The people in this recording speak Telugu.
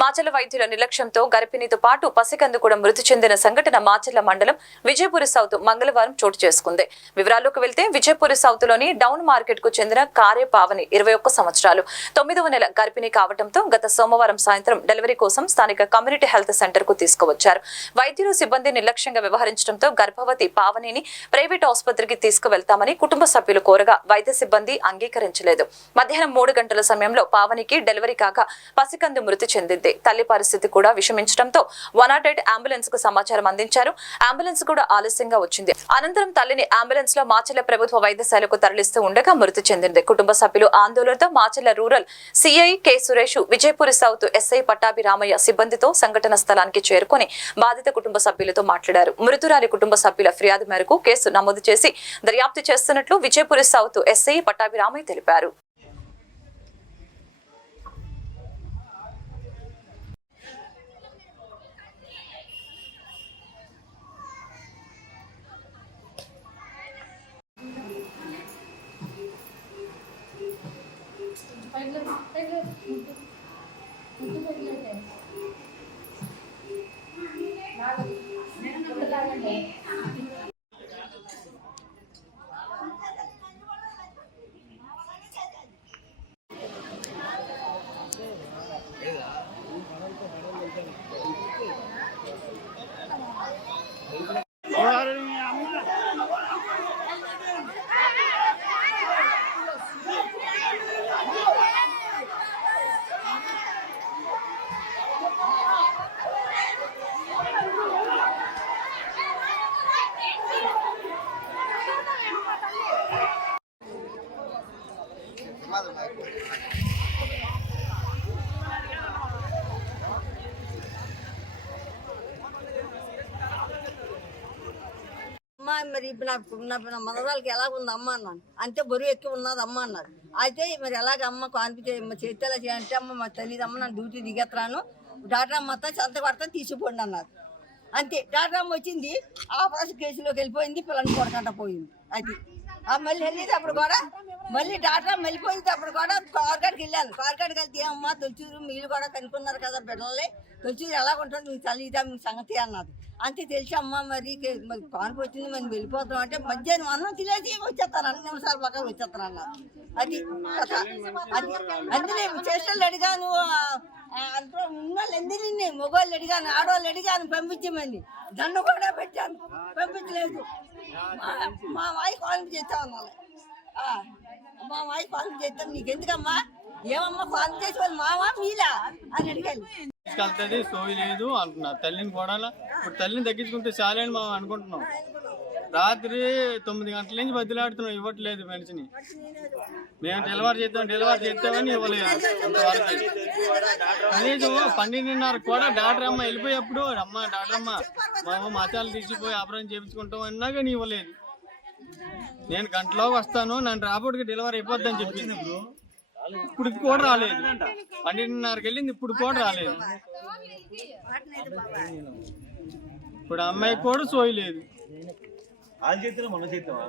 మాచల వైద్యుల నిర్లక్ష్యంతో గర్భిణితో పాటు పసికందు కూడా మృతి చెందిన సంఘటన మాచల మండలం విజయపురి సౌత్ మంగళవారం చోటు చేసుకుంది. వివరాల్లోకి వెళ్తే విజయపురి సౌత్లోని డౌన్ మార్కెట్కు చెందిన కార్య పావని ఇరవై ఒక్క సంవత్సరాలు తొమ్మిదవ నెల గర్భిణి కావడంతో గత సోమవారం సాయంత్రం డెలివరీ కోసం స్థానిక కమ్యూనిటీ హెల్త్ సెంటర్కు తీసుకువచ్చారు. వైద్యులు సిబ్బంది నిర్లక్ష్యంగా వ్యవహరించడంతో గర్భవతి పావనిని ప్రైవేట్ ఆసుపత్రికి తీసుకువెళ్తామని కుటుంబ సభ్యులు కోరగా వైద్య సిబ్బంది అంగీకరించలేదు. మధ్యాహ్నం మూడు గంటల సమయంలో పావనికి డెలివరీ కాగా పసికందు మృతి చెందింది. తల్లి పరిస్థితి కూడా విషమించడంతో వన్ నాట్ ఎయిట్ అంబులెన్స్కు సమాచారం అందించారు. అంబులెన్స్ కూడా ఆలస్యంగా వచ్చింది. అనంతరం తల్లిని అంబులెన్స్లో మాచర్ల ప్రభుత్వ వైద్యశాలకు తరలిస్తూ ఉండగా మృతి చెందింది. కుటుంబ సభ్యులు ఆందోళనతో Macherla rural CI K Suresh Vijayapuri south SI Pattabhi Ramayya సిబ్బందితో సంఘటన స్థలానికి చేరుకొని బాధిత కుటుంబ సభ్యులతో మాట్లాడారు. మృతురాలి కుటుంబ సభ్యుల ఫిర్యాదు మేరకు కేసు నమోదు చేసి దర్యాప్తు చేస్తున్నట్లు విజయపురి సౌత్ ఎస్ఐ పట్టాభి రామయ్య తెలిపారు. এক গ্লাস এক গ্লাস అమ్మా మరి ఇప్పుడు నాకు నా నా మనవరాలకి ఎలా ఉంది అమ్మ అన్నాను అంతే బరువు ఎక్కువ ఉన్నది అమ్మ అన్నారు అయితే మరి ఎలాగ అమ్మ చేస్తే ఎలా చేయాలంటే అమ్మ మాకు తెలియదు అమ్మ నన్ను డ్యూటీ దిగెత్తరాను డాక్టర్ అమ్మ మొత్తం చెంత కొడతా తీసిపోండి అన్నారు. అంతే. డాక్టర్ అమ్మ వచ్చింది ఆపరేషన్ కేసులోకి వెళ్ళిపోయింది పిల్లలు కొడకంట పోయింది. అది. మళ్ళీ వెళ్ళేటప్పుడు కూడా మళ్ళీ డాక్టర్ మళ్ళీ పోయేటప్పుడు కూడా కార్కాడికి వెళ్ళాను కార్కాడికి వెళ్తే ఏమమ్మా తొలిచూరు మీరు కూడా కనుక్కున్నారు కదా బిడ్డల్ని. తొలిచూరు ఎలా ఉంటుంది మీకు తెలియదా మీ సంగతి అన్నది. అంతే తెలిసి అమ్మ మరి మరి కానుక వచ్చింది మనం వెళ్ళిపోతాం అంటే మధ్యాహ్నం అన్నం తినేసి వచ్చేస్తాను అన్ని నిమిషాలు పక్కన వచ్చేస్తాను అన్నారు. అది కథ. అది అందులో చేష్టలు అడిగాను మగవాళ్ళు అడిగాను ఆడవాళ్ళు అడిగాను పంపించమని. దండ కూడా పెట్టాను. పంపించలేదు. మా- వాయి చేస్తా ఆ, మా వాయి కాన్పు చేస్తాం నీకు ఎందుకమ్మా ఏమమ్మా కాన్పు చేసే వాళ్ళు మావా మీలా? అని అడిగాను. తీసుకెళ్తుంది సోయి లేదు అంటున్నారు. తల్లిని కూడా ఇప్పుడు తల్లిని తగ్గించుకుంటే చాలని మనం అనుకుంటున్నాం. రాత్రి తొమ్మిది గంటల నుంచి బదిలాడుతున్నాం ఇవ్వట్లేదు మనిషిని మేము డెలివరీ చేద్దాం డెలివరీ చేద్దామని ఇవ్వలేదు. కనీసం పన్నెండున్నర కూడా డాక్టర్ అమ్మ వెళ్ళిపోయేప్పుడు అమ్మ డాక్టర్ అమ్మ మా మతాలు తీసిపోయి ఆపరేషన్ చేయించుకుంటాం అన్నా కానీ ఇవ్వలేదు. నేను గంటలోకి వస్తాను నన్ను రాబోటికి డెలివరీ అయిపోద్దని చెప్పింది ఇప్పుడు కూడా రాలేదు. పన్నెండున్నరకి వెళ్ళింది ఇప్పుడు కూడా రాలేదు. ఇప్పుడు అమ్మాయి కూడా సోయలేదు. వాళ్ళ చేతిలో మన చేద్దామా